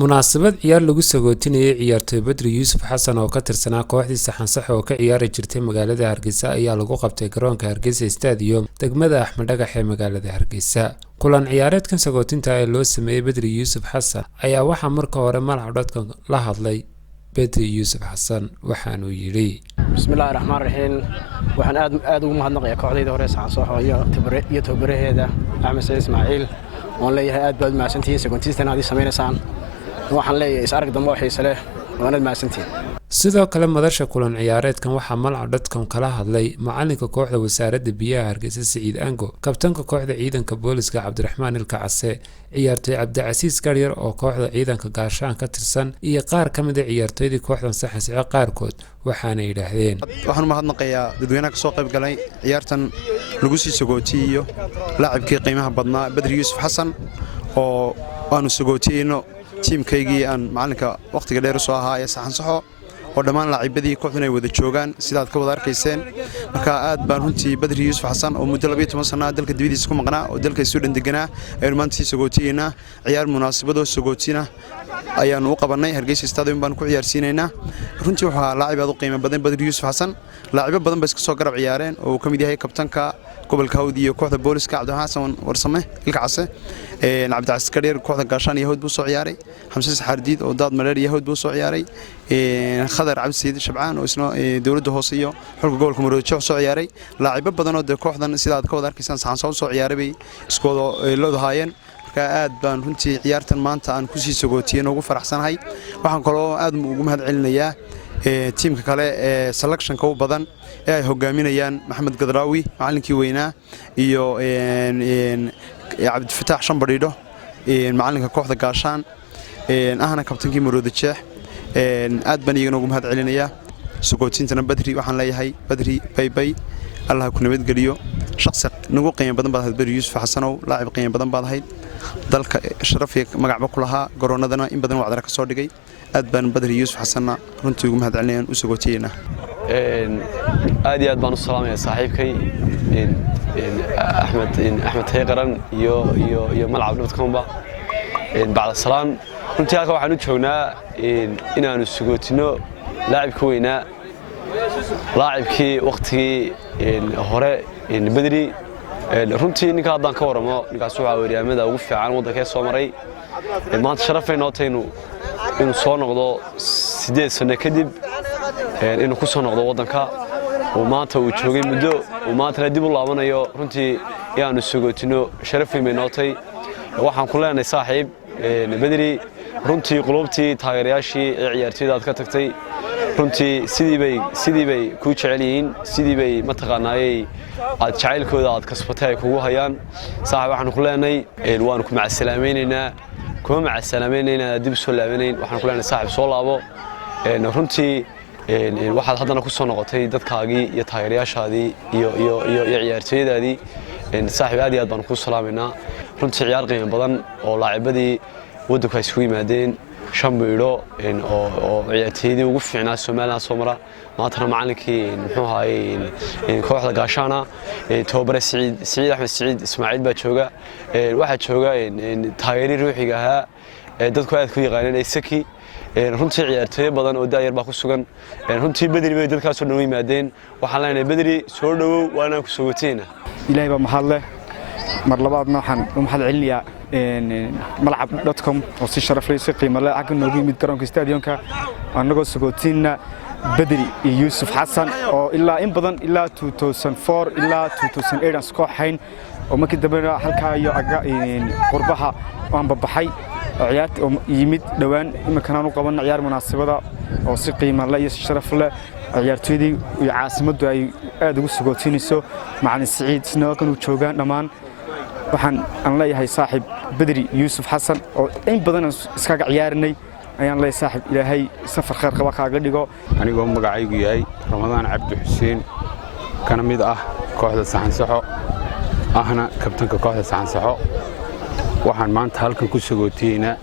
munaasabad ciyaar lagu sagootinayay ciyaartoy Badri Yuusuf Xasan oo ka tirsanaa kooxdii Saxan-sax oo ka ciyaari jirtay magaalada Hargeysa ayaa lagu qabtay garoonka Hargeysa Stadium degmada Axmed Dhagax ee magaalada Hargeysa. kulan ciyaareedkan sagootinta ee loo sameeyay Badri Yuusuf Xasan ayaa waxaa marka hore malcadadka la hadlay Badri Yuusuf Xasan waxaanu yiri bismillaahir rahmaanir rahiim waxaan aad ugu mahadnaqayaa kooxdayda hore Saxan-sax iyo tababaraheeda Axmed Said Ismaaciil oo leeyahay aad baad maasantiin sagootintan aad sameeynaysan waxaan leeyahay is arag dambe oo xiiso leh waana maasantiin. sidoo kale madasha kulan ciyaareedkan waxaa malcadadkan kala hadlay macalinka kooxda wasaaradda biyaha Hargeysa Saciid Ango, kabtanka kooxda ciidanka booliska Cabdiraxmaan Ilka Case, ciyaartoy Cabdicasiis Garyar oo kooxda ciidanka gaashaan ka tirsan iyo qaar ka mid ah ciyaartoydii kooxdan Saxan-sax qaarkood waxaana yiraahdeen waxaan mahadnaqayaa dadweynaha ka soo qayb galay ciyaartan lagu sii sagootiyo laacibkii qiimaha badnaa Badri Yuusuf Xasan oo aanu sagootiyno tiimkaygii aan macalinka waqtiga dheer soo ahaa ee Saxan-sax oo dhammaan laacibadii kooxdan ay wada joogaan sidaad ka wada arkayseen. marka aad baan runtii Badri Yuusuf Xasan oo muddo 12 sano dalka dibadiisa ku maqnaa oo dalka Suudaan deganaa ayaan maanta sagootiyna ciyaar munaasabado sagootina ayaan u qabanay Hargeysa Stadium baan ku ciyaarsiinaynaa. runtii waxa laacib aad u qiimo badan Badri Yuusuf Xasan, laacibo badan baa iska soo garab ciyaareen oo ka mid yahay kabtanka gobolka Hawd iyo kooxda booliska Cabdiraxmaan Warsame Ilka Case, Cabdicasiis Garyar kooxda gaashaan iyo Hawd buu soo ciyaaray, Xamse Saxardiid oo daad mareer iyo Hawd buu soo ciyaaray, Khadar Cabdi Said Shabcaan oo isna dawladda hoose iyo xulka gobolka Maroodijo soo ciyaaray. laacibo badan oo kooxdan sidaad ka wada arkaysaan Saxan-sax soo ciyaaray bay iskooda loodahaayeen. marka aad baan runtii ciyaartan maanta aan ku sii sagootiyeen ugu faraxsanahay. waxaan kaloo aad ugu mahad celinayaa tiimka kale ee selectionka u badan ee ay hogaaminayaan Maxamed Gadraawi macallinkii weynaa iyo Cabdi Fataax Shambadhiidho macallinka kooxda gaashaan ahna kabtankii Maroodijo. aad baan iyagana ugu mahad celinayaa sagootintana Badri. waxaan leeyahay Badri bay Allah ku nabad geliyo. shakhsi nagu qiimo badan baad Badri Yuusuf Xasan oo laacib qiimo badan baad ahayd, dalka sharaf iyo magacba ku lahaa, garoonadana in badan wacdara ka soo dhigay. aad baan Badri Yuusuf Xasan runtii ugu mahad celinayaan u sagootiyayna. aad iyo aad baan u salaamayaa saaxiibkay Axmed Tayqaran iyo malcadadkanba bacda salaam. runtii halka waxaan u joognaa inaanu sagootino laacibka weynaa, laacibkii waqtigii hore Badri. runtii ninka haddaan ka waramo ninkaas waxa weeryaamada ugu fiican waddanka soo maray. maanta sharafay noo tahay inuu soo noqdo 8 sano kadib inuu ku soo noqdo waddanka oo maanta uu joogay muddo oo maanta dib u laabanayo. runtii inaanu sagootino sharafay noo tahay. waxaan ku leenahay saaxiib Badri, runtii qulubtii taageerayaashii ciyaartoyda aad ka tagtay runtii sidii bay ku jecel yihiin, sidii bay mataqaanaayay aad jacaylkooda aad kasbatay kugu hayaan. saaxiib waxaan ku leenahay waan ku macasalaamaynaynaa, kuma macasalaamaynaynaa dib soo laabanayn. waxaan ku leenahay saaxiib soo laabo. runtii waxaad haddana ku soo noqotay dadkaagii iyo taageerayaashaadii iyo ciyaartoydaadii. saaxiib aad iyo aad baan ku salaamaynaa. runtii ciyaar qiimo badan oo laacibadii waddanku ay isugu yimaadeen Shambadhiidho oo ciyaartoydii ugu fiicnaa Soomaaliland soo mara. maantana macallinkii muxuu ahaayay kooxda gaashaana tababare Saciid Axmed Saciid Ismaaciil baa jooga. waxaa jooga taageeri ruuxiga ahaa dadku aad ku yaqaaneen Saki. runtii ciyaartooy badan oo daayar baa ku sugan. runtii Badri bay dadkaas soo dhaw yimaadeen. waxaan leenahay Badri soo dhawow waana ku sagooteena. ilaahay baa mahad leh. mar labaadna waxaan u mahad celinayaa malcad.com oo si sharaf leh si qiimo leh ag noogu yimid garoonka stadiumka annagoo sagootina Badri Yuusuf Xasan oo ilaa in badan ilaa 2004 ilaa 2008 aan soo xayn oo markii dambe halka iyo qurbaha aan babaxay ciyaarta oo yimid dhawaan imankana u qaban ciyaar munaasabada oo si qiimo leh iyo si sharaf leh ciyaartoydii iyo caasimaddu ay aad ugu sagootinayso. macallin Saciid Snookan uu joogaan dhammaan. waxaan leeyahay saaxiib Badri Yuusuf Xasan oo in badan iskaga ciyaarinay ayaan leeyahay saaxiib ilaahay safar khayr qaba kaaga dhigo. anigoo magacaygu yahay Ramadaan Cabdi Xuseen kana mid ah kooxda Saxan-sax ahna kabtanka kooxda Saxan-sax. waxaan maanta halkan ku sagootiyeynaa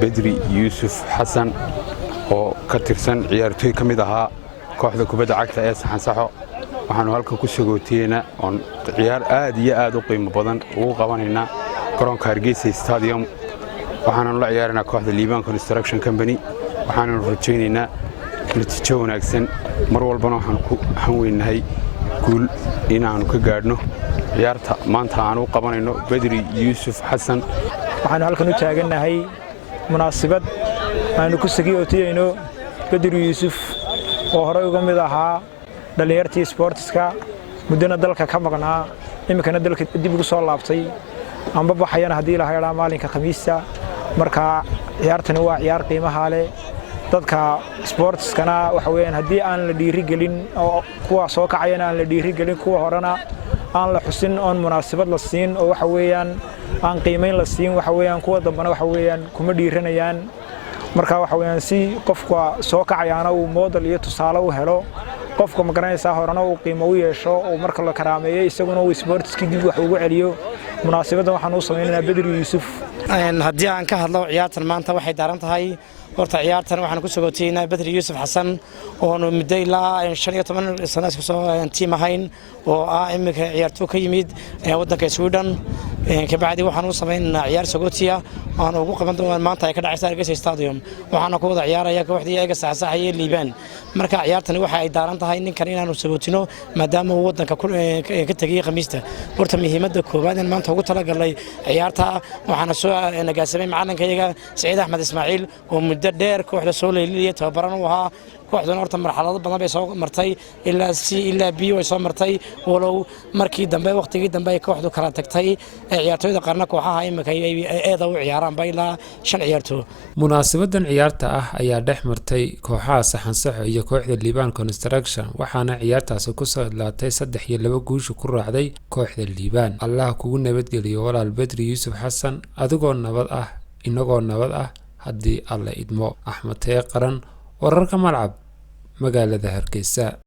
Badri Yuusuf Xasan oo ka tirsan ciyaartoy ka mid ahaa kooxda kubadda cagta ee Saxan-sax. waxaanu halkan ku sagootiyeynaa oo ciyaar aad iyo aad u qiimo badan ugu qabanaynaa garoonka Hargeysa Stadium waxaananu la ciyaaraynaa kooxda Liibaan Construction Company waxaananu rajaynaynaa natiijo wanaagsan mar walbana waxaan ku hanweynahay guul inaanu ka gaadhno ciyaarta maanta aanu qabanayno Badri Yuusuf Xasan waxaanu halkan u taaganahay munaasabad aanu ku sagiyootiyayno Badri Yuusuf oo hore uga mid ahaa dhalinyartii sportska mudana dalka ka maqnaa imikana dalka dib ugu soo laabtay amba baxayana hadii la hayraa maalinka Khamiista marka ciyaartani waa ciyaar qiimaha leh dadka sportskana waxa weeyaan hadii aan la dhiiri gelin oo kuwa soo kacayana aan la dhiiri gelin kuwa horena aan la xusin oo munaasabad la siin oo waxa weeyaan aan qiimeyn la siin waxa weeyaan kuwa dambana waxa weeyaan kuma dhiiranayaan marka waxa weeyaan si qofka soo kacayana uu model iyo tusaale u helo qofka ma garanaysaa horena uu qiimo u yeesho oo marka la karaameeyo isaguna uu sportski dib wax ugu celiyo munaasabada waxaan u sameeynaa Badri Yuusuf haddii aan ka hadlo ciyaartan maanta waxay daaran tahay horta ciyaartan waxaan ku sagootiynaa Badri Yuusuf Xasan oo muddo ilaa 15 sano ka soo tiim ahayn oo imika ciyaartu ka yimid wadanka Sweden ka bacdi waxaan u sameeynaa ciyaar sagootiya aan ugu qaban doonaa maanta ay ka dhacaysa Hargeysa Stadium waxaana ku wada ciyaaraya kooxdii ayaga saxsaxay Liibaan marka ciyaartani waxa ay daaran tahay ninkan inaanu sagootino maadaama uu wadanka ka tagay Khamiista horta muhiimadda koobaad in maanta ugu talagalay ciyaarta waxaana soo nagaasamay macalinkayaga Saciid Axmed Ismaaciil oo muddo dheer kooxda soo leeliyay tababaran u ahaa kooxdan horta marxalado badan bay soo martay ilaa ilaa B way soo martay walow markii dambe waqtigii dambe ay kooxdu kala tagtay ciyaartooyda qarna kooxaha imika ay eeda u ciyaaraan bayla 5 ciyaartooy munaasabadan ciyaarta ah ayaa dhex martay kooxaha Saxansaxo iyo kooxda Liibaan Construction waxaana ciyaartaasi ku soo laatay 3-2 guusha ku raacday kooxda Liibaan Allah kugu nabadgeliyo walaal Badri Yuusuf Xasan adigoo nabad ah inagoo nabad ah haddii alla idmo Axmed Qaran wararka malcab magaalada Hargeysa.